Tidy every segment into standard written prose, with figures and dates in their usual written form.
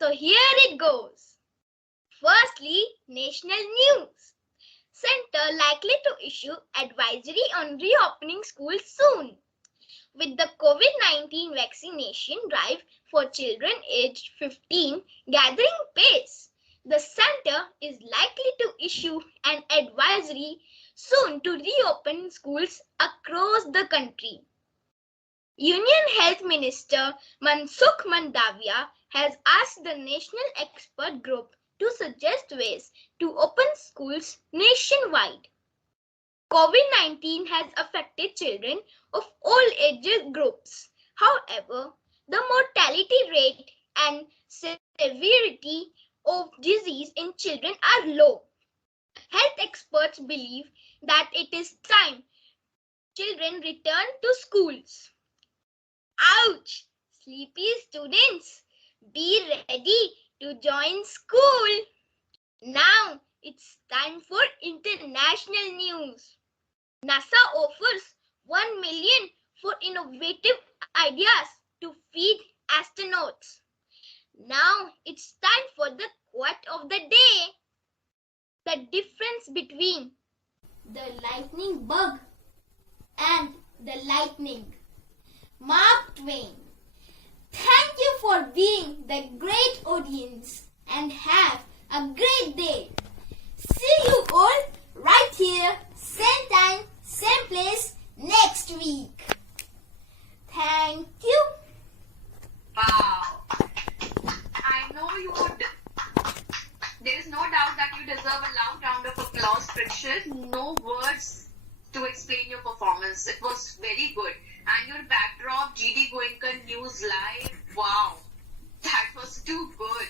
So here it goes. Firstly, national news. Center likely to issue advisory on reopening schools soon. With the COVID-19 vaccination drive for children aged 15 gathering pace, the center is likely to issue an advisory soon to reopen schools across the country. Union Health Minister Mansukh Mandaviya has asked the National Expert Group to suggest ways to open schools nationwide. COVID-19 has affected children of all age groups. However, the mortality rate and severity of disease in children are low. Health experts believe that it is time children return to schools. Ouch! Sleepy students, be ready to join school. Now it's time for international news. NASA offers 1 million for innovative ideas to feed astronauts. Now it's time for the quote of the day. The difference between the lightning bug and the lightning. Mark Twain. Thank you for being the great audience and have a great day. See you all right here, same time, same place next week. Thank you. Wow. I know you would. There is no doubt that you deserve a loud round of applause, Prikshit. No words to explain your performance. It was very good. And your backdrop, GD GOENKA News Live. Wow. That was too good.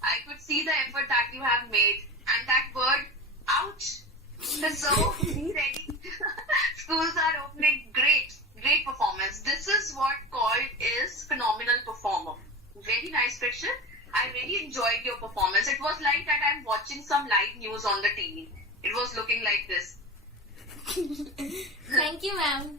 I could see the effort that you have made. And that word, ouch. So, be ready. Schools are opening. Great performance. This is what called is phenomenal performer. Very nice, Prikshit. I really enjoyed your performance. It was like that I'm watching some live news on the TV. It was looking like this. Thank you, ma'am.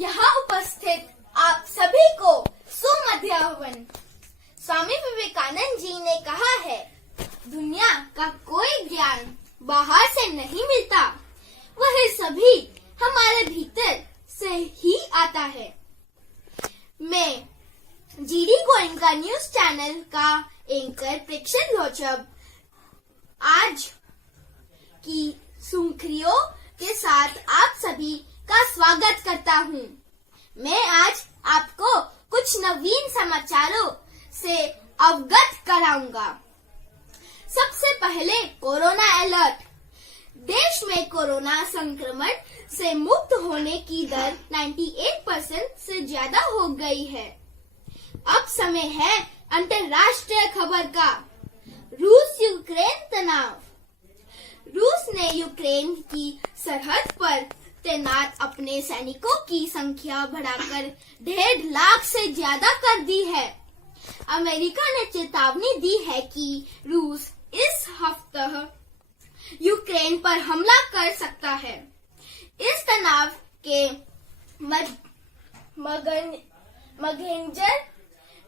यहाँ उपस्थित आप सभी को सुमध्याह्न। स्वामी विवेकानंद जी ने कहा है, दुनिया का कोई ज्ञान बाहर से नहीं मिलता, वह सभी हमारे भीतर से ही आता है। मैं जीडी गोएंका न्यूज चैनल का एंकर प्रेक्षित लोचब आज की सुर्खियों के साथ आप सभी का स्वागत करता हूँ। मैं आज आपको कुछ नवीन समाचारों से अवगत कराऊंगा। सबसे पहले कोरोना अलर्ट। देश में कोरोना संक्रमण से मुक्त होने की दर 98% से ज्यादा हो गई है। अब समय है अंतर्राष्ट्रीय खबर का। रूस यूक्रेन तनाव। रूस ने यूक्रेन की सरहद पर तैनात अपने सैनिकों की संख्या बढ़ाकर 1.5 लाख से ज्यादा कर दी है। अमेरिका ने चेतावनी दी है कि रूस इस हफ्ते यूक्रेन पर हमला कर सकता है। इस तनाव के मद्देनजर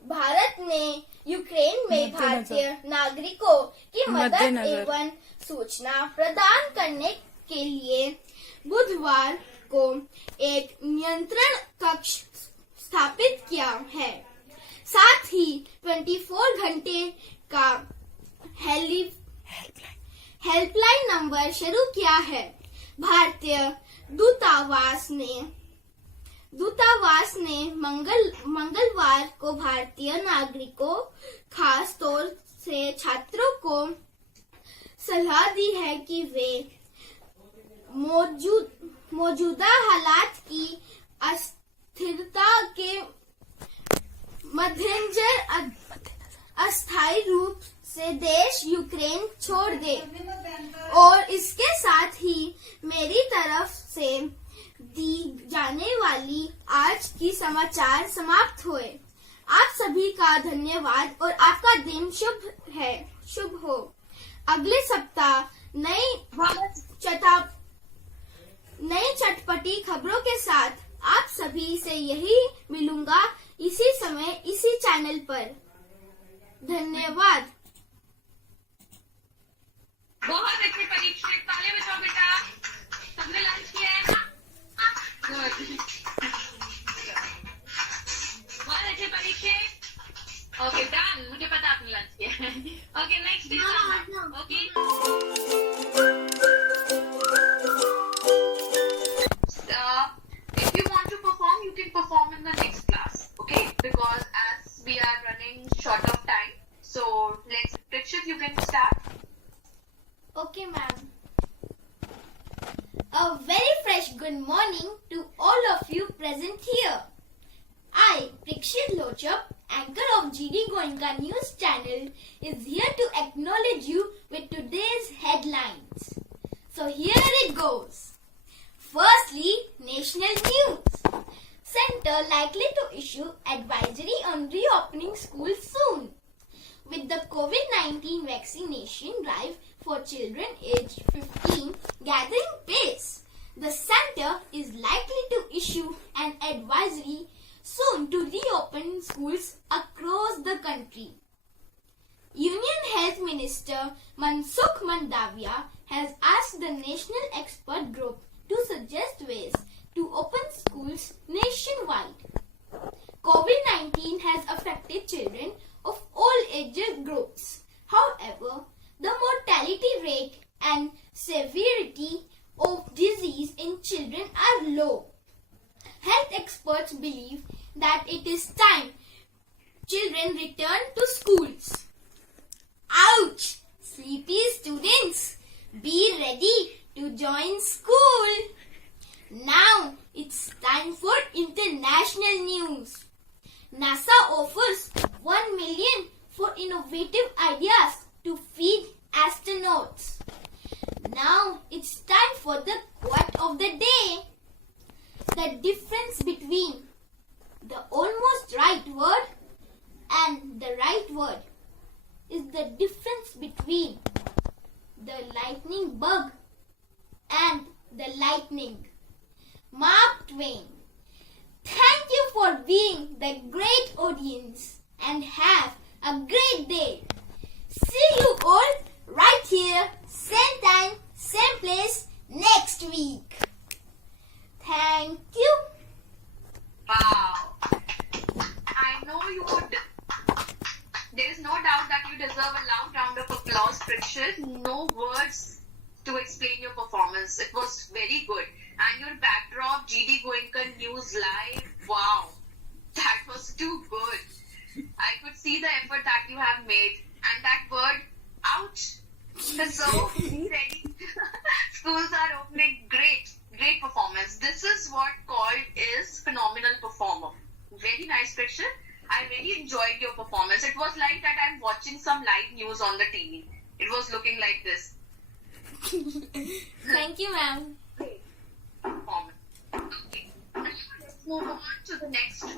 भारत ने यूक्रेन में भारतीय नागरिकों की मदद एवं सूचना प्रदान करने के लिए बुधवार को एक नियंत्रण कक्ष स्थापित किया है। साथ ही 24 घंटे का हेल्पलाइन नंबर शुरू किया है। भारतीय दूतावास ने दूतावास ने मंगलवार को भारतीय नागरिकों, खास तौर से छात्रों को सलाह दी है कि वे मौजूदा हालात की अस्थिरता के मद्देनजर अस्थायी रूप से देश यूक्रेन छोड़ दे। और इसके साथ ही मेरी तरफ से दी जाने वाली आज की समाचार समाप्त हुए। आप सभी का धन्यवाद और आपका दिन शुभ हो। अगले सप्ताह नई चटपटी खबरों के साथ आप सभी से यही मिलूंगा, इसी समय इसी चैनल पर। धन्यवाद। बहुत अच्छे परीक्षित, ताली बजाओ बेटा। सबने लंच किया है ना? गुड। बहुत अच्छे परीक्षित। ओके डन, मुझे पता आपने लंच किया है। Okay next is okay. If you want to perform, you can perform in the next class. Okay, because as we are running short of time, so let's. Prikshit, you can start. Okay, ma'am. A very fresh good morning to all of you present here. I, Prikshit LOHCHAB, anchor of GD GOENKA News Channel, is here to acknowledge you with today's headlines. So here it goes. Firstly, national news. Center likely to issue advisory on reopening schools soon. With the COVID-19 vaccination drive for children aged 15 gathering pace, the center is likely to issue an advisory soon to reopen schools across the country. Union Health Minister Mansukh Mandaviya has asked the National Expert Group to suggest ways to open schools nationwide. COVID-19 has affected children of all age groups. However, the mortality rate and severity of disease in children are low. Health experts believe that it is time children return to schools. Ouch! Sleepy students, be ready to join school. Now it's time for international news. NASA offers 1 million for innovative ideas to feed astronauts. Now it's time for the quote of the day. The difference between the almost right word and the right word is the difference between the lightning bug and the lightning. Mark Twain. Thank you for being the great audience and have a great day. See you all right here, same time, same place next week. Thank you. Wow. I know you would. There is no doubt that you deserve a loud round of applause, Prikshit. No words to explain your performance. It was very good. And your backdrop, GD Goenka News Live, wow. That was too good. I could see the effort that you have made. And that word, ouch. So, be ready. Schools are opening. Great performance. This is what called is phenomenal performer. Very nice, Prikshit. I really enjoyed your performance. It was like that I'm watching some live news on the TV. It was looking like this. Thank you, ma'am. Great performance. Okay. Let's move on to the next one.